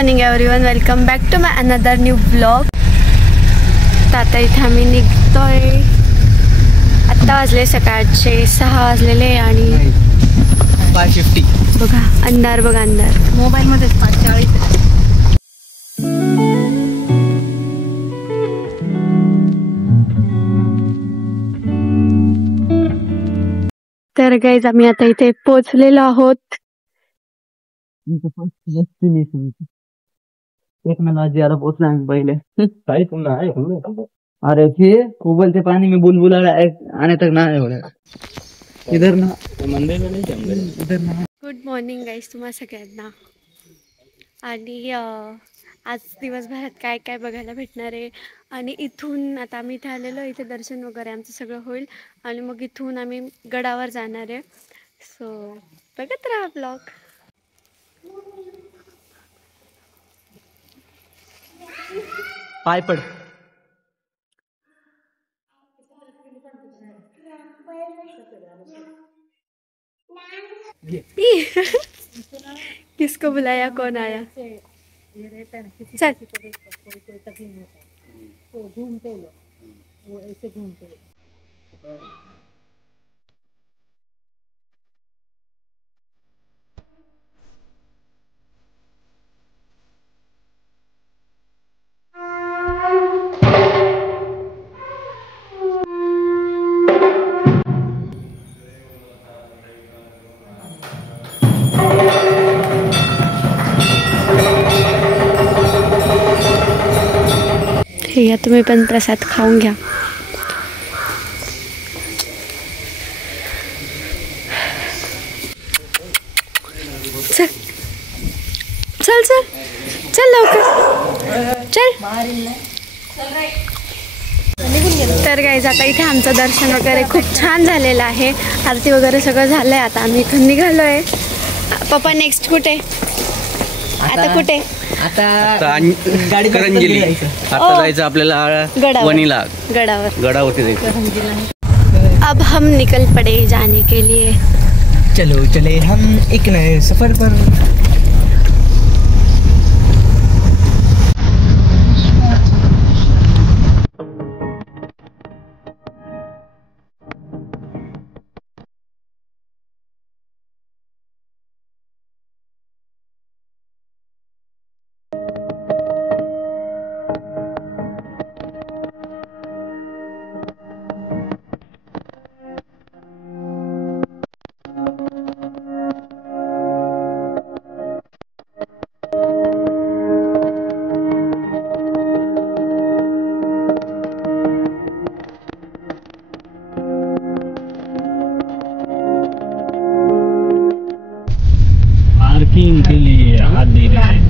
Morning everyone, welcome back to my another new blog. तर आता इथे आम्ही निघतोय. आत्ता वाजले सकाळचे 6 वाजलेले आणि 5:50 बघा अंधार, बघा अंधार. मोबाईलमध्ये 5:40. तर गाईज आम्ही आता इथे पोहोचलेलो आहोत. एक मिनट ज्यादा पोचना है पहले. अरे फिर उबलते पानी में बुलबुला आने तक ना हो रहा. इधर ना मंदिर में नहीं जाऊंगा. इधर ना. गुड मॉर्निंग गाईज तुम्हा सगळ्यांना. आणि आज दिवसभरात काय काय बघायला भेटणार आहे. आणि इथून आता आम्ही इथे आलेलो, इथे दर्शन वगैरे आमचं सगळं होईल आणि मग इथून आम्ही गडावर जाणार आहे. सो बघत राहा ब्लॉग. पाय पड. किसको बुलाया, कौन आया? चल. घूमते लो, वो ऐसे घूमते. या तुम्ही पण प्रसाद खाऊन घ्या. चल चल चल चल लवकर चल. तर गाईज आता इथे आमचं दर्शन वगैरे खूप छान झालेलं आहे. आरती वगैरे सगळं झालंय. आता आम्ही इथून निघालोय. पप्पा नेक्स्ट कुठे? आता कुठे? आता गाडी करंजीली. आता जायचं आपल्याला वणीला, गडावरती जायचं. अब हम निकल पड़े जाने के लिए. चलो चले हम एक नए सफर पर. के लिए हाथ दे रहे हैं.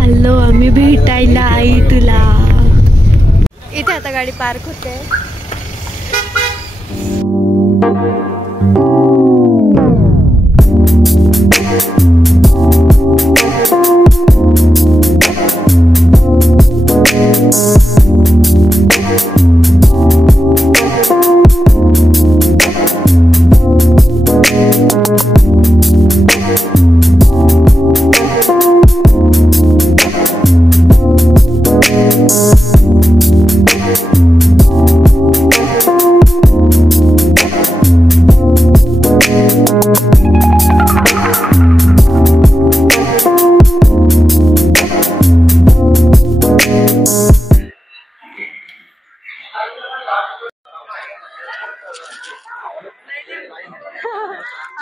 हॅलो, आम्ही भेटायला आई तुला. इथे आता गाडी पार्क होते.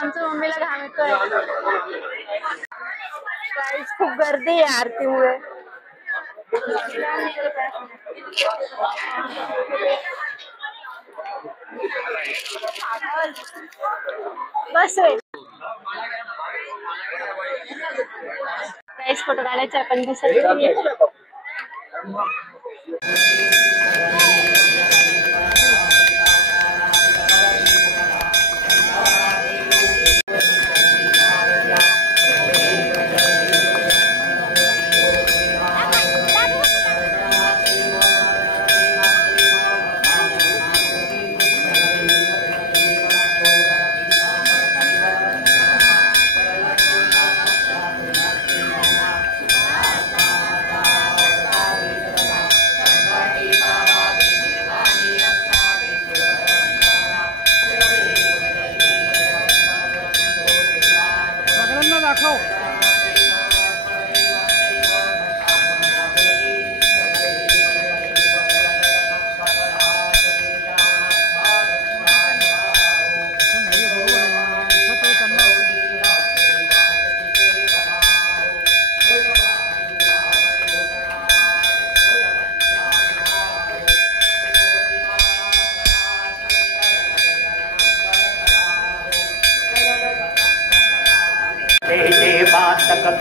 आमच्या मम्मीला घाम येतोय. खूप गर्दी आहे आरतीमुळे. बस फोटो काढायचे आपण दिसत.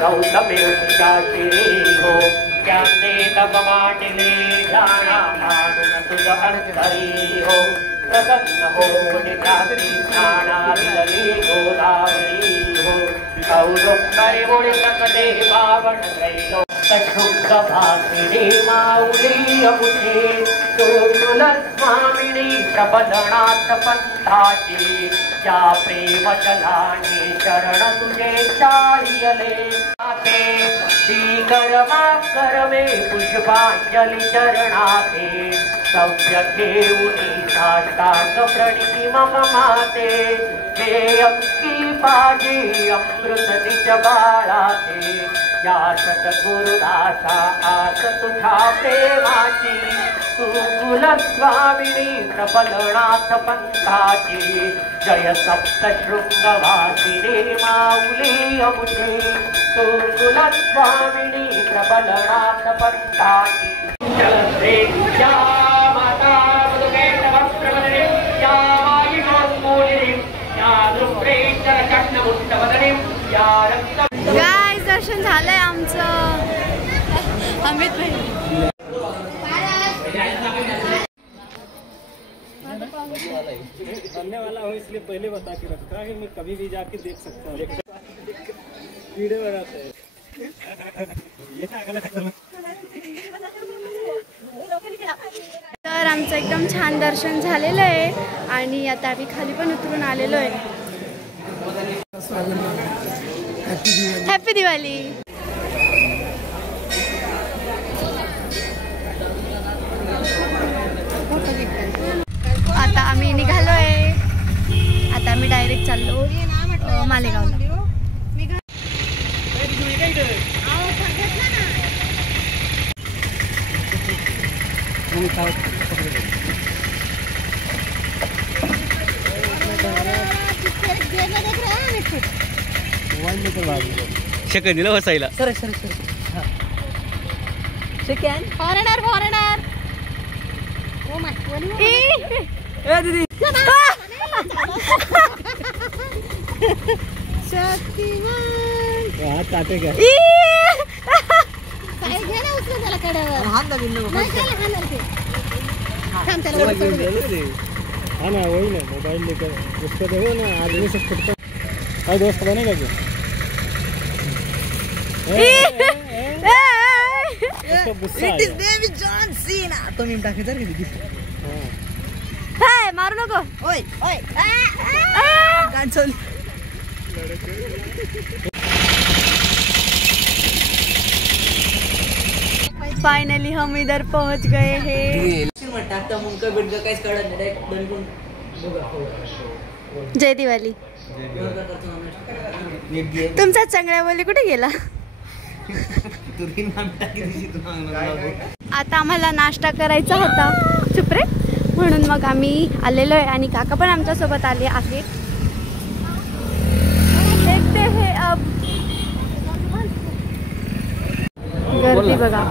गौतमे हो ज्ञाने तब माटिले जाना मानुन तुझ अंतरी हो प्रसन्न हो निजाती स्नाना विलली गोदावरी हो कौलो करे मुळे सकदे बावण गैलो शुद्ध भासिनी माऊली अमुखे तुला स्वामिनी प्रबलनाथ पंथाची या प्रेम चलानी चरण तुझे चारियले कर्मा कर्मे पुष्पांजली चरणाते सव्य घेऊनी साष्टांग प्रणिती मम माते हे अंकी पाजे अमृत निज बाळाते या सद्गुरुदासा आस तुझ्या प्रेमाची तू कुलस्वामिनी प्रबलनाथ पंथाची जय सप्तशृंगवासिनी माऊली अमुखे तू कुलस्वामिनी प्रबलनाथ पंथाची जय या माता मधुकेशवस्त्रवदने या वायुमूलिनी या रुद्रेश्वर चक्रमुष्टवदने या रक्त गाइस दर्शन झालंय आमचं. अमित भाई बनने वाला हो इसलिए पहले बता के रखा कि मैं कभी भी जाके देख सकता हूँ. वीडियो बनाते हैं. तर आमचं एकदम छान दर्शन झालेलं आहे आणि आता आम्ही खाली पण उतरून आलेलो आहे. हॅपी दिवाळी. आता आम्ही निघालोय. आता आम्ही डायरेक्ट चाललो मालेगावला. शकन दिलं बसायला. Chicken foreigner foreigner oh my ए दीदी शक्तिमान हात आटे का काय घे ना उचलून त्याला कड्यावर हात लागून नको नाही त्याला हाणार ते थांब त्याला हाँ ना वही ना मोबाइल लेकर उसको देखो ना आदमी से छुटता भाई दोस्त बनेगा क्या तुम्ही टाकायचं की दिदी हाय मारू नको. ओय ओय गांचल. फाइनली हम इधर पहुंच गए हैं. जय दिवाळी. तुमचा चंगळ्यावली कुठे गेला. आता आम्हाला नाश्ता करायचा होता चुप रे म्हणून मग आम्ही आलेलो आहे आणि काका पण आमच्या सोबत आले आहेत. देखते हैं अब गर्दी बघा.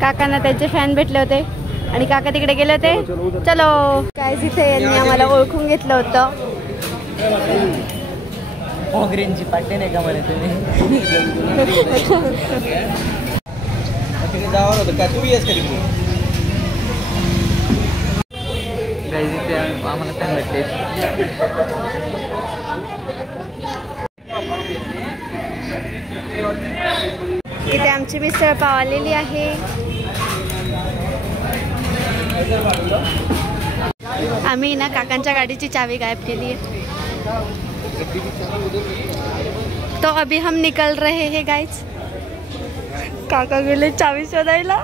काकांना त्यांचे फॅन भेटले होते आणि काका तिकडे गेले होते. चलो काय तिथे यांनी आम्हाला ओळखून घेतलं होतं. ग्रीनची पाटे नाही का म्हणे तुम्ही जावर होतं का तू येस कधी आम्हाला फॅन भेटते. इथे आमची मिसळ पाव आलेली आहे. आम्ही ना काकांच्या गाडीची चावी गायब केली है तो अभी हम निकल रहे हैं गाइस. काका गेले चावी शोधायला.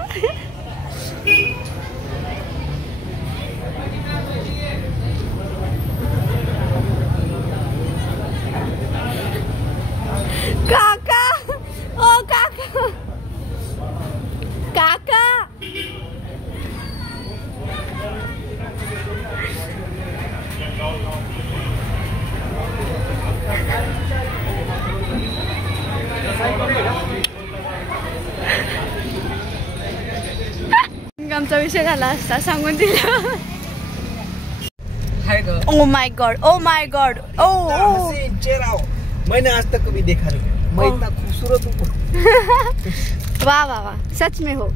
आमचा विषय झाला असता सांगून दिला. Oh my God, oh my God, ओ चेहरा मैंने आज तक कभी देखा नहीं, मैं इतना खूबसूरत हूँ. वाह वाह वाह, सच में हो.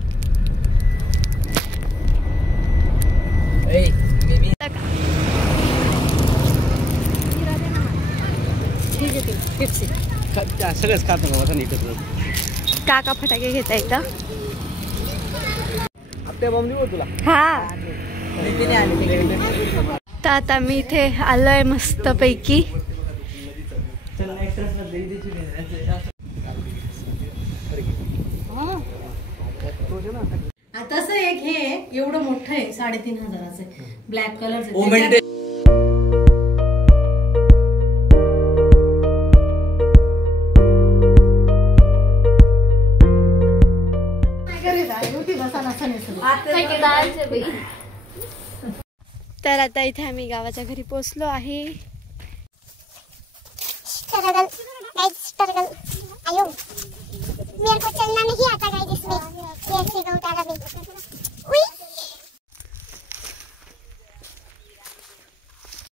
सगळंच खातो बाबा एकत्र. काका फटाके घेता एकदा. आपल्या बॉम्ब देऊ तुला. हा, तर आता मी इथे आलोय मस्त पैकी. तसं एक हे एवढं मोठं आहे 3500 ब्लॅक कलर. तर आता इथे आम्ही गावाच्या घरी पोहोचलो आहे.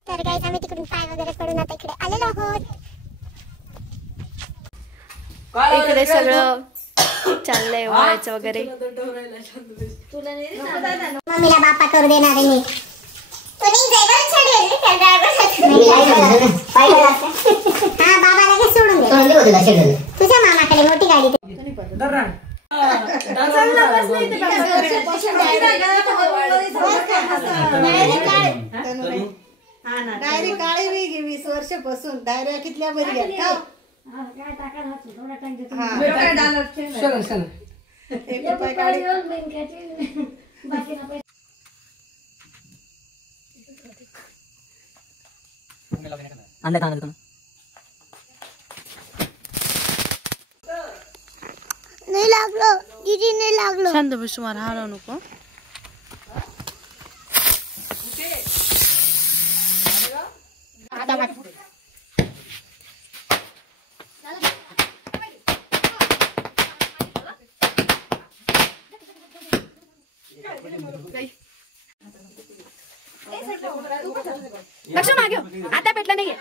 तर गाईस आम्ही तिकडून पाय वगैरे पडून आता इकडे आलेलो आहोत. इकडे सगळं चाललंय वळायचं वगैरे. मम्मीला बापा करू देणार आहे मी. हा बाबा लगेच सोडून दे. तुझ्या मामाकडे मोठी गाडी डायरेक्ट काळी वेगळी 20 वर्षापासून डायरेक्ट कितल्या बरी आहेत का. नाही लागलो दीदी, नाही लागलो. शांत बस, तुम्हाला हरवू नको. लक्ष मागे आता भेटलं नाहीये.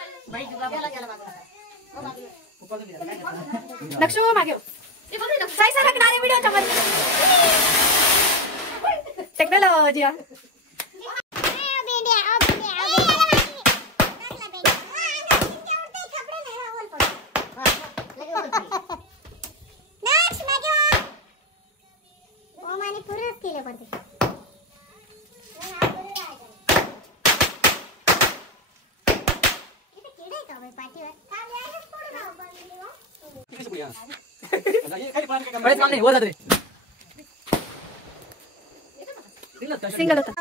लक्ष मागे टेक्नॉलॉजी. केलं पडते. सिंगल होता.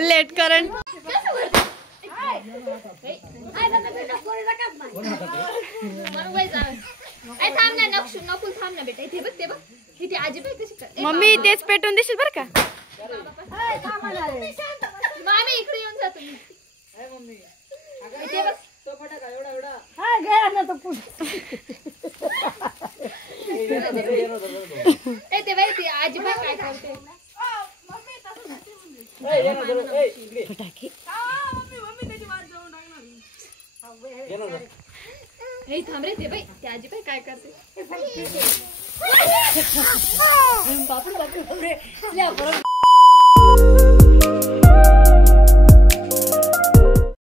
Late current. मम्मी तेच पेटवून देशील बर का. इकडे येऊन जातो आजीबाई काय करते. थांब रे, ते बाई ते आजीबाई काय करते.